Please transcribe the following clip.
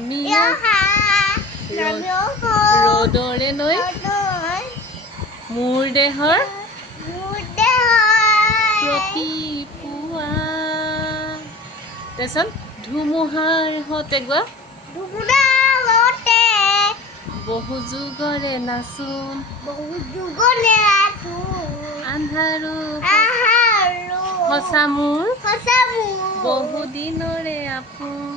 নামি ৰ'দৰে নৈ মোৰ দেহৰ প্ৰতিপুৱা তাৰপিছত ধুমুহাৰ হতে গোৱা বহু যুগৰে নাচোন আন্ধাৰো সঁচা মোৰ বহু দিনৰে আপোন